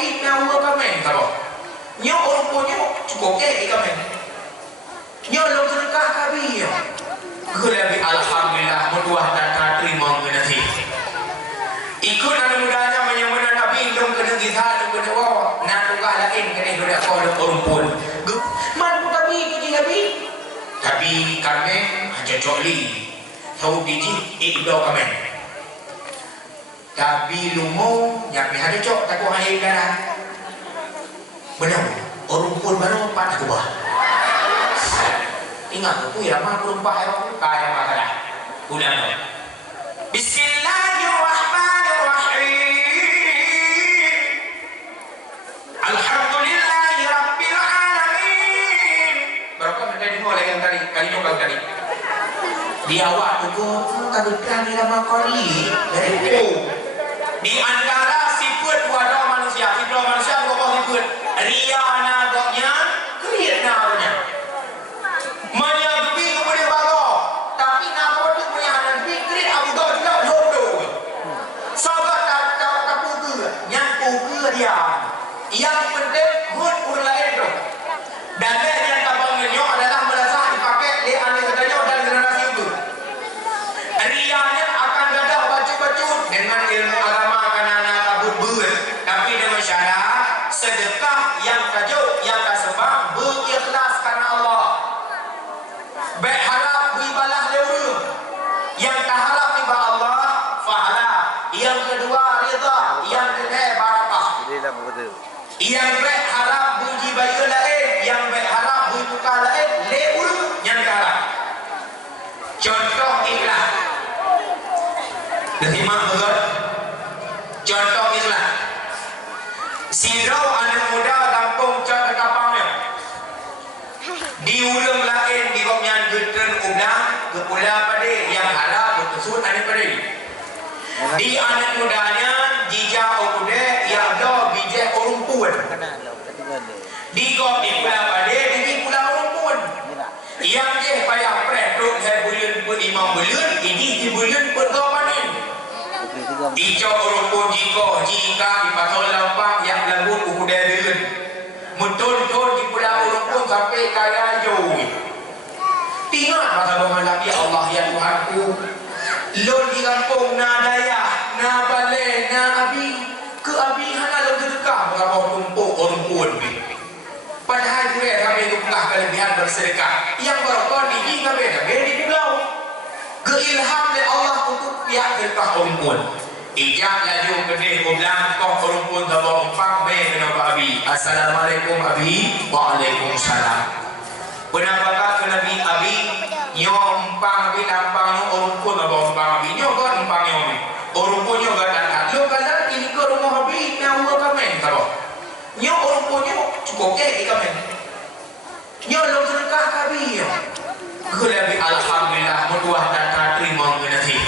hobi na uwa kami kabo. Nyo orang punya cukup kami. Nyo lo sedekah kami yo. Gula bi alhamdulillah mudah dan terima menasi. Ikut anak mudanya menyembah Nabi dong kena kisah dong kena wow. Nak tukar lain kena sudah kau orang pun. Man Nabi kerja Nabi. Tapi kami cocok li. Tahu biji ikdo kami. Tapi lumo yang ada cocok tak kau hari darah. Benar. Orang pun baru empat aku bah. Ingat aku ya mah perumpah ya kaya makalah. Ulang dong. Bismillahirrahmanirrahim. Alhamdulillahi rabbil alamin. Berapa menit mulai yang tadi kali nombang tadi. Di awal itu kami berani lama kali dari itu. Di antara sifat dua manusia, dua sifat. Ria naganya, kriat naganya. Menyambi kepada bago, tapi nama itu punya anak fikri Abu Dhabi tidak jodoh. Sahabat tak pugu, yang pugu dia. Yang penting hud pun lain tu. Dan yang tabang menyo adalah merasa dipakai di anak katanya dan generasi itu. Rianya akan gadah baju-baju dengan ilmu agama akan anak kabut buat, tapi dengan syarat sedekah yang kajuk yang kasebang berikhlas karena Allah. Baik harap beribadah dahulu. Yang tak harap riba Allah fahala. Yang kedua rida. Yang ketiga barakah. Yang baik harap buji bayu lain. Yang baik harap buji buka lain. Leul yang harap. Contoh ikhlas. Diterima betul. Contoh ikhlas. Sirau anak muda kampung cara kapangnya. Di ulang lain di komnyan gudren udang kepula pada yang harap bertusut anak pada di anak mudanya jija okude yang ada bijak orang pun di kop di pula pada di pula orang pun yang je payah pretruk saya bulan pun imam bulan ini di bulan pun kau panen di orang pun jika di pasal lampang yang lembut ukude dulu muntun-tun di pulau orang pun sampai kaya jauh. Tinggal masa bermalam ya Allah ya Tuhanku. Lon di kampung na daya, na bale, na abi. Ke abi hana lo sedekah berapa tumpuk orang pun. Padahal gue kami itu pernah kelebihan bersedekah. Yang berapa di kami di pulau. Keilham dari Allah untuk pihak sedekah orang pun. Ijak laju kedih ulang kau perumpun tabau empat kenapa Abi. Assalamualaikum Abi. Waalaikumsalam. Penampakan ke Nabi Abi. Nyo empang Abi nampang nyo urumpun tabau empang Abi. Nyo kan empang nyo Abi. Urumpun nyo kan datang. Lo kan ini ke rumah Abi. Nyo uwa kamen tabau. Nyo urumpun nyo cukup kami. Nyo lo sedekah kami nyo. Gula bi alhamdulillah mudah dan terima menasi.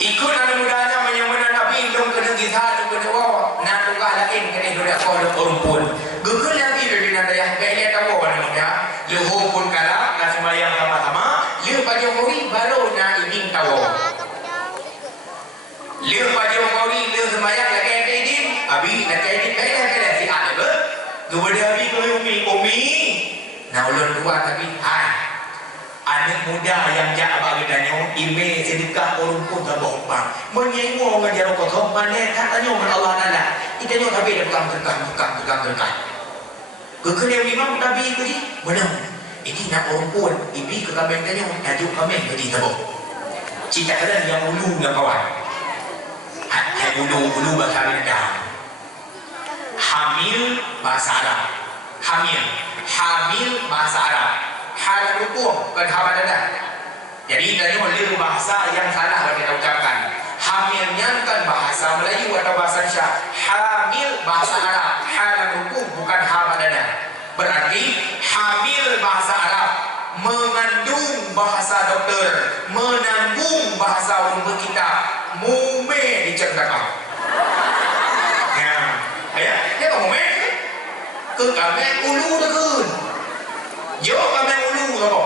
Ikut anak mudanya menyembah Nabi dong kena kisah dong kena wow. Nak tukar lain kena sudah kau orang pun. Gugul Nabi dari nada yang kaya tahu anak muda. Luhur pun kalah, nak sembahyang sama-sama. Liu pada Jokowi baru nak ingin tahu. Liu pada Jokowi liu sembahyang nak kaya ini. Abi nak kaya ini kaya si ada ber. Kepada Abi kau umi. Nah ulun tua tapi hai. Anak muda yang jak bagadanya ime sedekah orang pun tak bohong menyenguh menjadi kotor mana katanya oleh Allah Taala kita nyo tapi dah pegang kemudian memang Nabi itu di benar ini nak orang pun ibi ke kami tanya aju kami jadi tabok cita kalian yang ulu nak kawan hai ulu bahasa Arab hamil bahasa Arab hamil bahasa Arab hal hukum bukan habadan. Jadi tadi oleh bahasa yang salah kita ucapkan. Hamilnya bukan bahasa Melayu atau bahasa Indonesia. Hamil bahasa Arab. Hal hukum bukan habadan. Berarti hamil bahasa Arab, mengandung bahasa dokter, menanggung bahasa orang berkitab, mume diceritakan. Ya, ayah, dia tak mume. Ke kami ulu dekun. Jo kami ulu apa?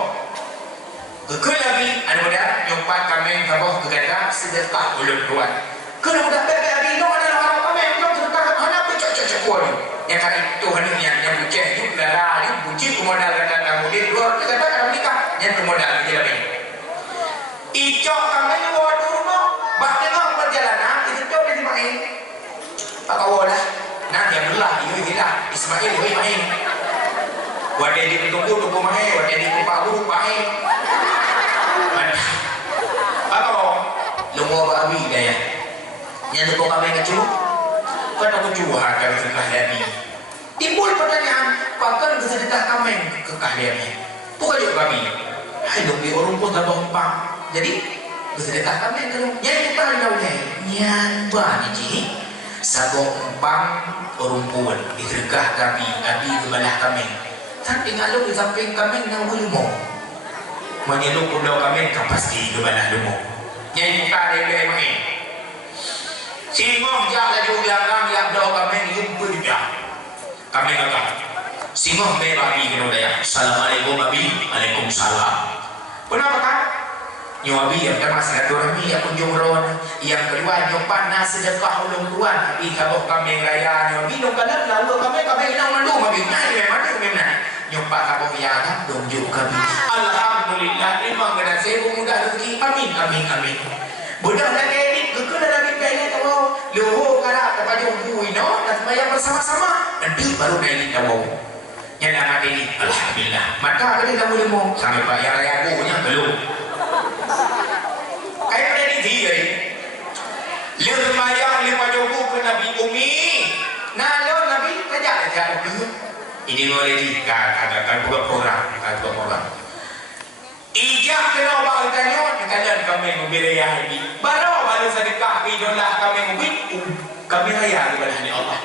Kekal lagi ada muda nyumpat kami kabah kegada sedekah ulun tuan. Kena muda bebe abi no ada orang kami yang sedekah anak pecah modal kata kamu dia 200 kata kamu nikah yang modal kerja lebih icok kami waduh rumah bahkan orang perjalanan itu coba dimain tak tahu lah nah dia belah iya gila Ismail oi main wadah di tunggu main wadah di palu main atau lu mau babi gaya yang tu kami kecil kata kucuha kami sekalian timbul pertanyaan pakai kesedekah kami kekalian bukan juga babi hai lebih orang pun tak bangpang jadi kesedekah kami kalau yang kita tahu yang bani ji sabong empang orang pun disedekah kami abi kebalah kami tapi ngalu di samping kami nang ulmo menyeluk pulau kami kan pasti kebalah lumo yang kita ada mai singoh jaga juga yang doa kami yumpu juga kami kata singoh me babi kena daya assalamualaikum babi waalaikumsalam kenapa kan nyawabi yang pertama silaturahmi yang kunjung ron yang kedua nyopana sedekah ulung tuan abi kabok kami raya nyawabi dong kadang lalu kami inang mandu babi nyai memang memang nyopak kabok ya kan dong juga kami alhamdulillah memang kena saya mudah rezeki amin budak lagi ini kekal dalam kaya tahu luhu kala dapat jumpu ino dan sembahyang bersama-sama nanti baru naik tahu yang nak ini alhamdulillah maka kita kamu limo sampai bayar raya punya belum kayak pada ini dia lihat sembahyang lima jumpu ke Nabi Umi nah lo Nabi kerja ini boleh dikatakan bukan program ijak kena bang tanya kalian kami membiayai ini baru sedekah idolah kami kami raya kepada Allah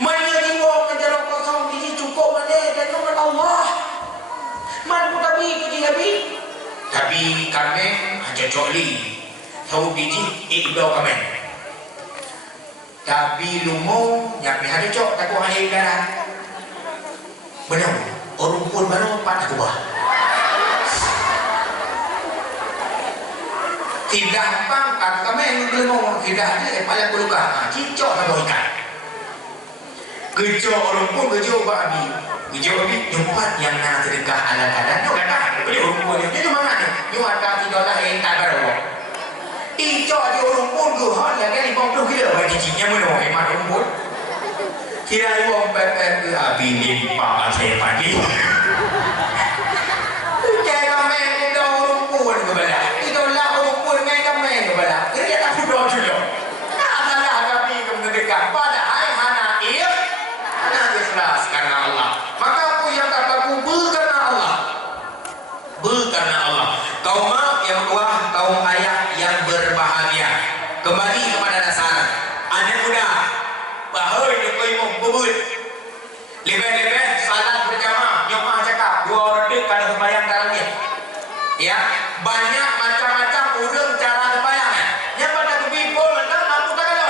menyewa menjadi kosong biji cukup mana dan dengan Allah man pun tapi kami hanya cokli tahu biji idolah kami tapi lumo yang ada cok tak kau hari darah benar orang pun baru pada kuah tidak pangkat kami yang belum tidak ada payah berluka cicok sama ikan kecok orang pun kecok babi jumpat yang nak sedekah ala kadang itu kata kecok orang pun itu mana ni itu ada $3 yang tak berapa cicok di orang pun guhan lagi 50 kilo bagi ciciknya menurut hemat orang pun kira orang pepek ke api limpah saya pagi kaya kami yang kita orang pun kepada kembali kepada dasar anak muda bahawa nyokoi bubut lebih salat berjamaah nyokah cakap 2 orang kada sembahyang dalamnya ya banyak macam-macam urang cara sembahyang yang pada kebimbol mentang mampu tak ada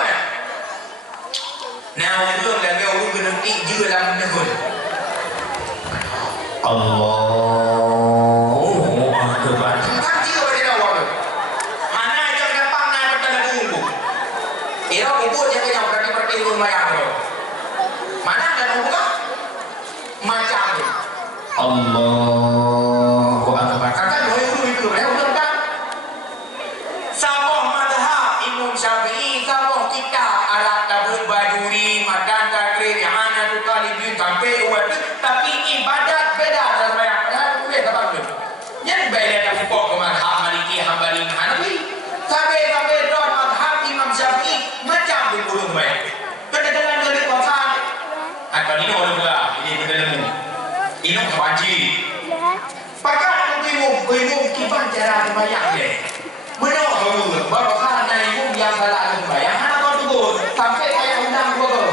nah urang lagi urang genenti juga dalam menehun Allahu Akbar Allahu Akbar. Kakak dua itu betul kan? Sabah madhab Imam Syafi'i, sabah kita alat tabut baduri makan takrir ana tu talibin sampai uat tapi ibadat beda dalam banyak padahal beda banget. Yang beda tak pokok ke madhab Maliki Hambali Hanafi. Sampai don madhab Imam Syafi'i macam berkurung banyak. Kadang-kadang dari kosan atau ini orang pula ini betul ini wajib. Pakat kuimum kipan cara sembahyang deh. Menolak dulu. Bapak kan naik yang salah sembahyang. Anak kau tunggu sampai kayak undang gua.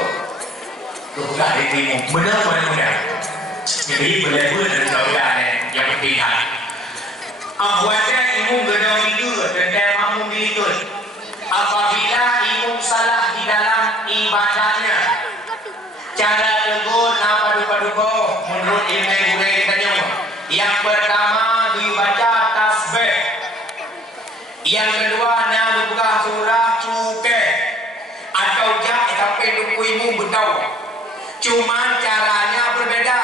Tuh dari kuimum. Benar. Jadi boleh dan saudara yang penting. Ahwatnya imum gedang itu dan mamum itu. Apabila imum salah di dalam ibadahnya, cara tegur apa dupa menurut ilmu yang pertama dibaca tasbih, yang kedua nak buka surah cuke atau jak sampai dukuimu betau. Cuma caranya berbeda.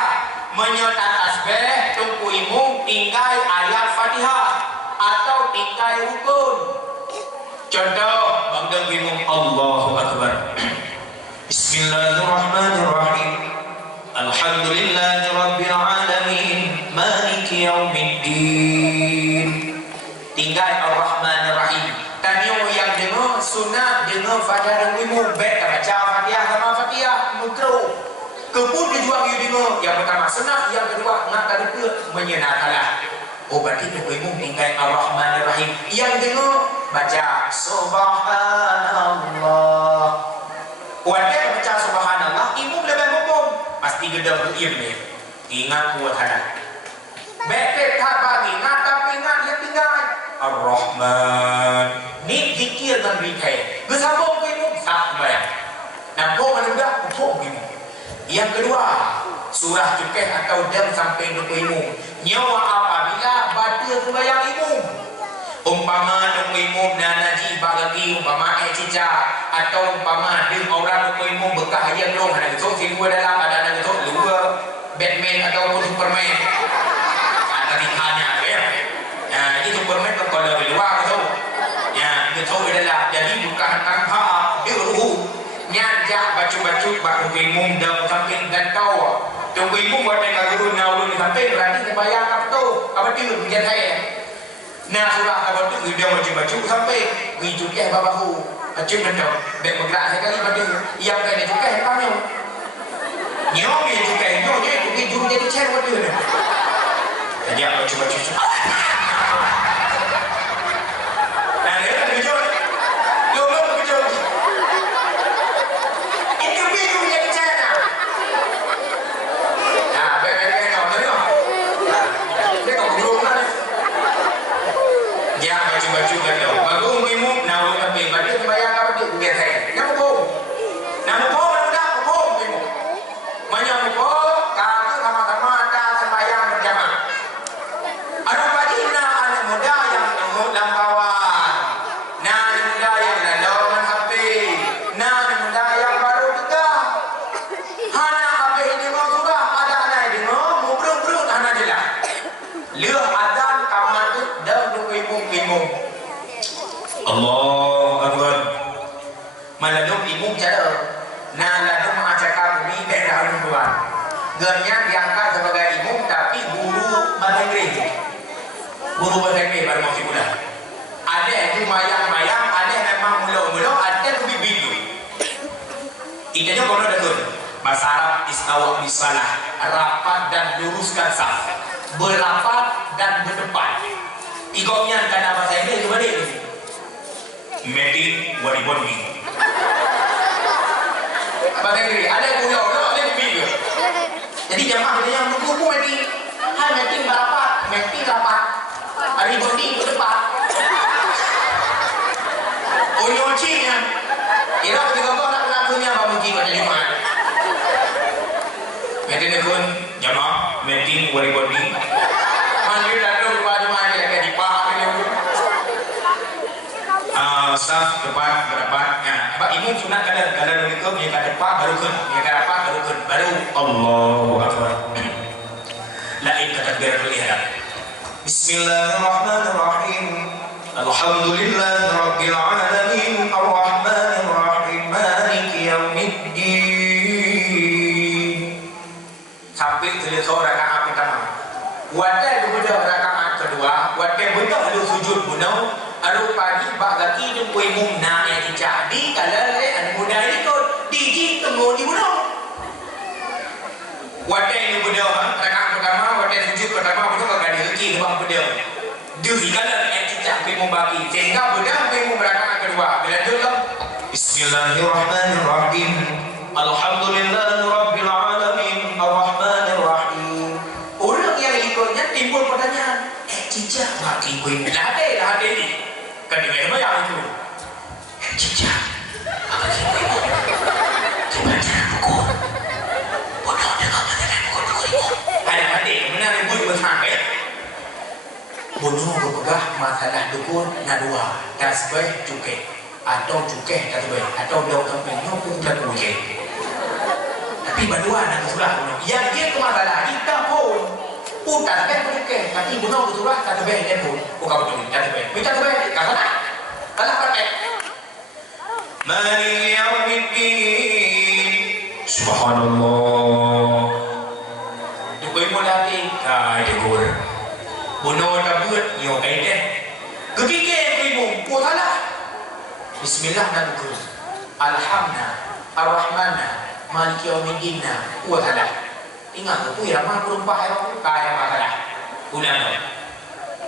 Menyota tasbih tunggu imum tinggal ayat Fatihah atau tinggal rukun. Contoh bangdang imum Allahu Akbar. Bismillahirrahmanirrahim. Alhamdulillahi rabbil alamin maliki yaumiddin. Tinggal Ar-Rahmanir Rahim. Tanya yang dengar sunat dengar Fatihah dan imum baik baca Fatihah sama Fatihah mukro. Kepun dijual you dengar yang pertama sunat, yang kedua nak ada menyenangkanlah. Oh berarti imum tinggal Ar-Rahmanir Rahim. Yang dengar baca Subhanallah. Wadah baca Subhanallah, imum lebih hukum. Pasti gedang berim ni. Ingat kuat hadap. Betul tak bagi, ingat tapi ingat yang tinggal. Ar-Rahman. Ni zikir dan rikai. Bersambung ke imum, tak bayang. Nampak mana juga, hukum ke imum. Yang kedua, surah cukeh atau dam sampai ke imum. Nyawa apabila baca sembahyang imum. Umpama nunggu imum dan naji bagi umpama cica atau umpama deng orang nunggu imum bekah yang long ada gitu si dua dalam ada gitu dua Batman atau Superman ada tingkahnya ya. Nah ini Superman berkolor di luar gitu ya gitu adalah jadi bukan tanpa dia ruhu nyajak baju-baju bak nunggu imum dan samping dan kau nunggu imum buat mereka guru naulun sampai berarti kebayang apa tu apa tu biar saya. Nah surah kabar tu dia baju-baju sampai ngijukeh babahu acim betul baik bergerak sekali pada yang kena jukeh panyo nyong dia jukeh nyong dia ngijuk jadi cer pada dia jadi baju-baju nah dia kan ngijuk lo ngijuk itu ngijuk jadi cer nah baik-baik no dia kau guru mana dia baju-baju kan dong. Bagus imum nawa tapi bagi sembahyang apa dia biar saya. Nama hukum. Nama hukum mudah hukum imum. Banyak hukum kaki sama-sama ada sembahyang berjamaah. Ada wajibna anak muda yang dalam kawan. Nah anak muda yang dalam HP. Nah anak muda yang baru juga. Hana apa ini mau sudah ada anak ini mau berut hana jelas. Lihat azan kamar tu dah imum. Allah Akbar. Maladum imum cara. Nah ladum acakar bumi daerah Tuhan. Gernya diangkat sebagai imum tapi guru bahasa Inggris. Guru bahasa Inggris baru masih muda. Ada itu mayang-mayang, ada memang mula-mula, ada lebih bindu. Idenya kalau ada tuh. Bahasa Arab istawa bisalah, rapat dan luruskan saf. Berapat dan berdepan. Igomnya karena bahasa Inggris itu balik tu. Meeting wariboni. Bahasa Inggris ada pulau, ada video. Jadi jemaah dia yang menunggu meeting. Hai meeting berapat, meeting rapat. Wariboni berdepan. Oyochinya. Ira ketika kau nak punya bamuji pada Jumaat. Meeting pun jemaah meeting wariboni. Manggil datang kepada Jumaat dia di Pak saf depan berapatnya. Pak imum sunat kada mereka punya kada depan baru kun, punya kada depan baru kun, baru Allahu Akbar. Lain takbiratul ihram. Bismillahirrahmanirrahim. Alhamdulillahirabbil alamin arrahmanir rahim maliki yaumiddin. Sampai selesai rakaat pertama. Wadah kemudian rakaat kedua, wadah benar ada sujud munau. Aru pagi bak lagi jumpa imum nak yang jadi kalau anak muda ini kau diji tunggu di bunuh. Wadah ini bunuh rakaat pertama, wadah sujud pertama betul kau gadi lagi depan bunuh. Diri kalau yang cicak imum bagi sehingga bunuh imum rakaat kedua. Bila dulu Bismillahirrahmanirrahim. Alhamdulillahirabbil alamin arrahmanir rahim. Orang yang ikutnya timbul pertanyaan, cicak bagi imum dah ada ni. Kan dia memang yang itu. Cicak. Apa sih itu? Coba cara pukul. Bodoh dengan macam pukul. Adik-adik, mana ribut bersama ya? Bodoh berpegah masalah dukun nadua. Tasbih cukai. Atau cukai tasbih. Atau daun sampingnya pun tak cukai. Tapi berdua nak surah. Yang dia ke masalah kita pun Udah kan boleh tapi bunuh betul lah kata baik dan pun bukan betul kata baik minta baik kata nak kalah praktek Maliki yaumiddin subhanallah dukoi mo lagi kay degur bunuh tak buat nyo kay deh kepikir kay mo putala bismillah na dugur alhamna arrahmana maliki yaumiddin na putala ingat aku ya mah berumpah ya kaya makalah ulang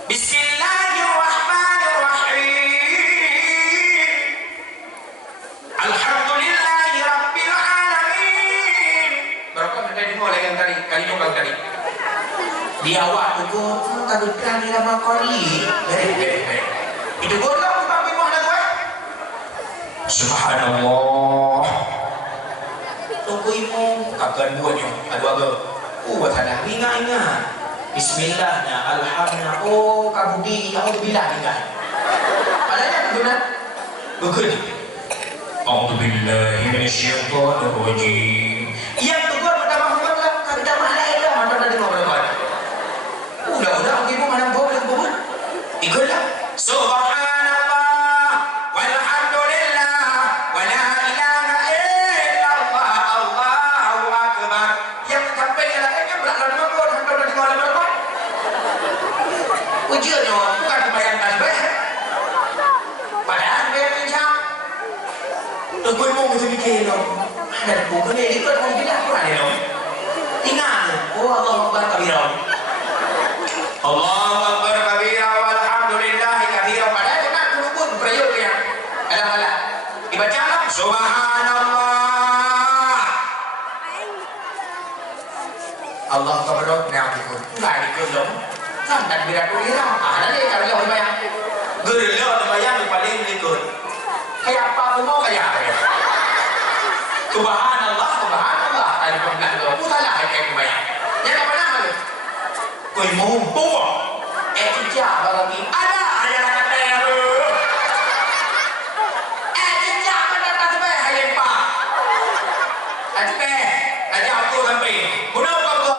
Bismillahirrahmanirrahim Alhamdulillahi Rabbil Alamin berapa tadi mulai yang tadi kali nombang tadi di awal itu kagak berani lama kali itu gondok tukang bimah dah gue subhanallah tunggu imu kapan buatnya aduh watalah ingat bismillahnya alhamdulillah kabudi alhamdulillah ingat adanya benar begitu A'udzubillahi minasyaitonir rajim yang tegur pertama lah kada malah dah mantap tadi ngobrol udah ibu mana boleh boleh ikutlah subhanallah walhamdulillah wala ilaha illallah Allahu akbar yang sampai elaknya berangkat ngobrol hantar tadi ngobrol berapa ujiannya bukan kebayang tasbih padahal bayar kencang gue mau betul mikir dong dan bukan itu kan bilang kurang ya dong ingat Allah Akbar kabira Allah Akbar kabira walhamdulillah kabira padahal itu kan pun perayaan alah dibaca subhanallah Allah Akbar na'am enggak dikut dong kan takbirat ulira ada deh kalau yang bayang gerila bayang paling ikut kayak apa pun mau kayak apa ya subhanallah tadi pernah itu salah kayak bayang ya apa nama lu koi mumpung